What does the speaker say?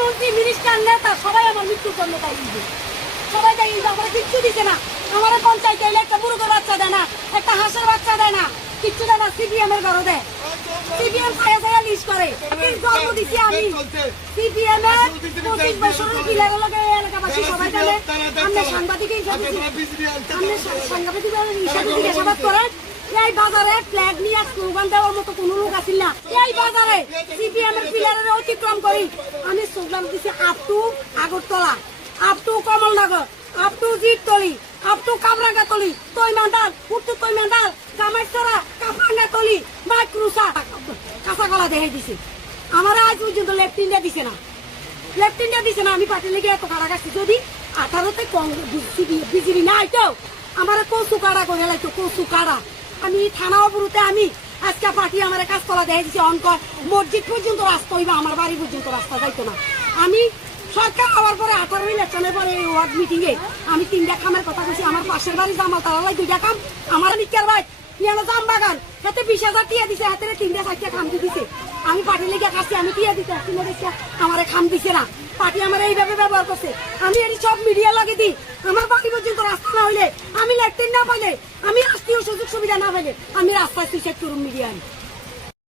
মন্ত্রী মিনিস্টার নেতা সবাই আমার মৃত্যুর জন্য দায়ী দিবে, সবাই দায়ী দিবে। আমার কিচ্ছু দিছে না, আমার পঞ্চায়েতে এলে একটা বুড়ো বাচ্চা দেয় না, একটা হাঁসের বাচ্চা দেয় না, কিচ্ছু দেয় না। সিপিএম এর ঘরে দেয়, সিপিএম ছায়া ছায়া লিস্ট করে। জন্ম দিচ্ছি আমি সিপিএম এর 25 বছরের পিলাগুলোকে এলাকাবাসী সবাই জানে। আমরা সাংবাদিক হিসাবে জিজ্ঞাসাবাদ করেন এই বাজারে ফ্ল্যাগ নিয়ে স্লোগান দেওয়ার মতো কোন লোক আসিল না। এই বাজারে সিপিএম এর পিলারের অতিক্রম করি আমি স্লোগান দিচ্ছি up to Agartala, up to Kamalnagar, up to জিটতলি, আপ টু কামরাঙ্গাতলি, তৈমান্ডাল, উত্তর তৈমান্ডাল, কামাইছড়া, কামরাঙ্গাতলি, মাইক্রুসা, কাঁচাকলা দেখে দিছে। আমার আজ পর্যন্ত লেফট ইন্ডিয়া দিছে না, লেফট ইন্ডিয়া দিছে না। আমি পার্টি লেগে এত কাড়া গাছি, যদি 18তে বিজেপি না আইতো আমার কচু কাড়া করে লাগতো, কচু কাড়া। আমি থানা অবরুতে আমি আজকে পার্টি আমার কাজতলা দেখে দিচ্ছে অঙ্কর মসজিদ পর্যন্ত রাস্তা হইবা, আমার বাড়ি পর্যন্ত রাস্তা যাইতো না। আমি সরকার হওয়ার পরে 18 ইলেকশনের পরে ওয়ার্ড মিটিং এ আমি 3টা খামের কথা বলছি। আমার পাশের বাড়ি জামাল তারালাই 2টা খাম, আমার নিকার ভাই পিয়ানো জাম বাগান হাতে 20,000 টিয়া দিছে, হাতে 3টা 4টা খাম দিছে। আমি পার্টি লেগে কাছে আমি টিয়া দিতে আমার খাম দিছে না, পার্টি আমার এইভাবে ব্যবহার করছে। আমি এটি সব মিডিয়া লাগে দিই, আমার বাড়ি পর্যন্ত রাস্তা না হইলে, আমি ল্যাট্রিন না পাইলে, আমি রাষ্ট্রীয় সুযোগ সুবিধা না পাইলে আমি রাস্তায় সুইসাইড করুন মিডিয়ায়।